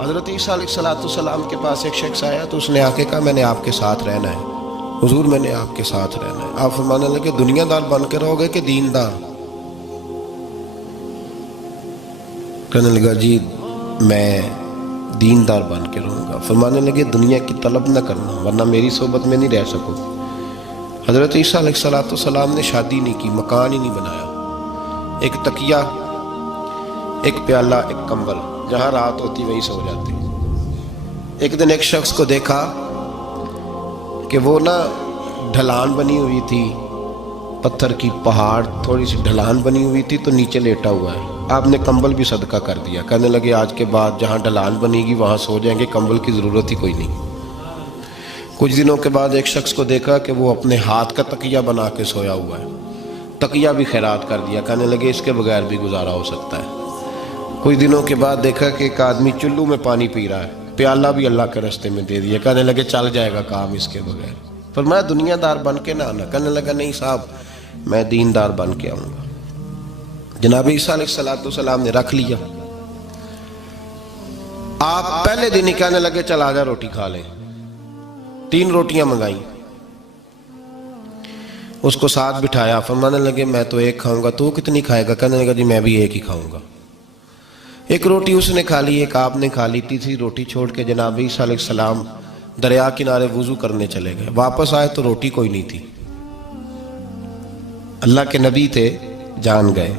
حضرت عیسیٰ علیہ السلام کے پاس ایک شخص آیا تو اس نے آ کے کہا میں نے آپ کے ساتھ رہنا ہے، حضور میں نے آپ کے ساتھ رہنا ہے۔ آپ فرمانے لگے دنیا دار بن کے رہو گے کہ دیندار؟ کہنے لگا جی میں دیندار بن کے رہوں گا۔ فرمانے لگے دنیا کی طلب نہ کرنا ورنہ میری صحبت میں نہیں رہ سکو۔ حضرت عیسیٰ علیہ السلام نے شادی نہیں کی، مکان ہی نہیں بنایا، ایک تکیہ، ایک پیالہ، ایک کمبل، جہاں رات ہوتی وہی سو جاتے۔ ایک دن ایک شخص کو دیکھا کہ وہ ڈھلان بنی ہوئی تھی، پتھر کی پہاڑ تھوڑی سی ڈھلان بنی ہوئی تھی تو نیچے لیٹا ہوا ہے۔ آپ نے کمبل بھی صدقہ کر دیا، کہنے لگے آج کے بعد جہاں ڈھلان بنے گی وہاں سو جائیں گے، کمبل کی ضرورت ہی کوئی نہیں۔ کچھ دنوں کے بعد ایک شخص کو دیکھا کہ وہ اپنے ہاتھ کا تکیہ بنا کے سویا ہوا ہے، تکیہ بھی خیرات کر دیا، کہنے لگے اس کے بغیر بھی گزارا ہو سکتا ہے۔ کچھ دنوں کے بعد دیکھا کہ ایک آدمی چلو میں پانی پی رہا ہے، پیالہ بھی اللہ کے راستے میں دے دیا، کہنے لگے چل جائے گا کام اس کے بغیر۔ فرمایا دنیا دار بن کے نہ آنا، کہنے لگا نہیں صاحب میں دیندار بن کے آؤں گا۔ جناب عیسیٰ علیہ السلام نے رکھ لیا۔ آپ پہلے دن ہی کہنے لگے چل آجا روٹی کھا لیں، 3 روٹیاں منگائیں، اس کو ساتھ بٹھایا، فرمانے لگے میں تو ایک کھاؤں گا، تو کتنی کھائے گا؟ کہنے لگا جی میں بھی ایک ہی کھاؤں گا۔ ایک روٹی اس نے کھا لی، ایک آپ نے کھا لی، تیسری روٹی چھوڑ کے جناب عیسیٰ علیہ السلام دریا کنارے وضو کرنے چلے گئے۔ واپس آئے تو روٹی کوئی نہیں تھی، اللہ کے نبی تھے، جان گئے۔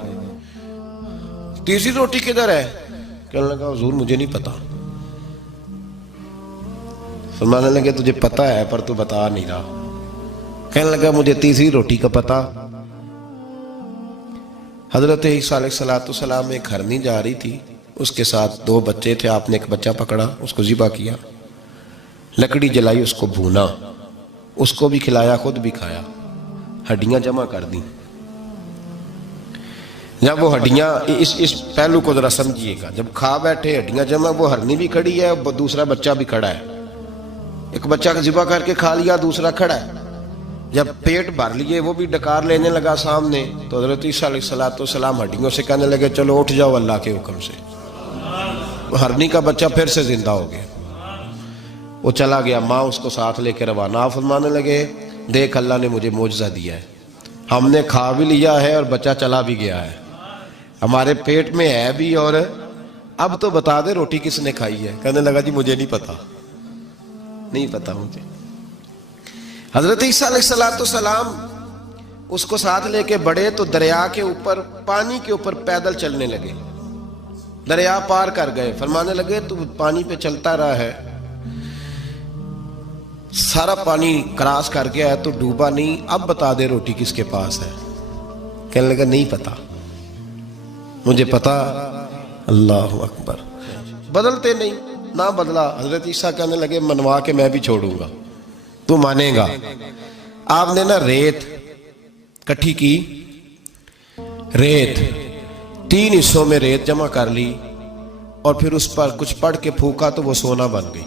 تیسری روٹی کدھر ہے؟ کہنے لگا حضور مجھے نہیں پتا۔ فرمانے لگے تجھے پتا ہے پر تو بتا نہیں رہا۔ کہنے لگا مجھے تیسری روٹی کا پتا۔ حضرت عیسیٰ علیہ السلام ایک ہرنی جا رہی تھی، اس کے ساتھ 2 بچے تھے، آپ نے ایک بچہ پکڑا، اس کو ذبح کیا، لکڑی جلائی، اس کو بھونا، اس کو بھی کھلایا، خود بھی کھایا، ہڈیاں جمع کر دیں۔ جب وہ ہڈیاں اس پہلو کو ذرا سمجھیے گا، جب کھا بیٹھے ہڈیاں جمع، وہ ہرنی بھی کھڑی ہے، دوسرا بچہ بھی کھڑا ہے، ایک بچہ کا ذبح کر کے کھا لیا، دوسرا کھڑا ہے۔ جب پیٹ بھر لیے وہ بھی ڈکار لینے لگا سامنے، تو حضرت عیسیٰ علیہ السلام ہڈیوں سے کہنے لگے چلو اٹھ جاؤ اللہ کے حکم سے۔ ہرنی کا بچہ پھر سے زندہ ہو گیا، وہ چلا گیا، ماں اس کو ساتھ لے کے روانہ۔ فرمانے لگے دیکھ اللہ نے مجھے معجزہ دیا ہے، ہم نے کھا بھی لیا ہے اور بچہ چلا بھی گیا ہے، ہمارے پیٹ میں ہے بھی، اور اب تو بتا دے روٹی کس نے کھائی ہے؟ کہنے لگا جی مجھے نہیں پتا، نہیں پتا مجھے۔ حضرت عیسیٰ علیہ السلام اس کو ساتھ لے کے بڑھے تو دریا کے اوپر، پانی کے اوپر پیدل چلنے لگے، دریا پار کر گئے۔ فرمانے لگے تو پانی پہ چلتا رہا ہے، سارا پانی کراس کر گیا ہے تو ڈوبا نہیں، اب بتا دے روٹی کس کے پاس ہے؟ کہنے لگا نہیں پتا مجھے، پتا۔ اللہ اکبر، بدلتے نہیں، نہ بدلا۔ حضرت عیسیٰ کہنے لگے منوا کے میں بھی چھوڑوں گا، تو مانے گا۔ آپ نے ریت کٹھی کی، ریت 3 حصوں میں ریت جمع کر لی، اور پھر اس پر کچھ پڑھ کے پھونکا تو وہ سونا بن گئی۔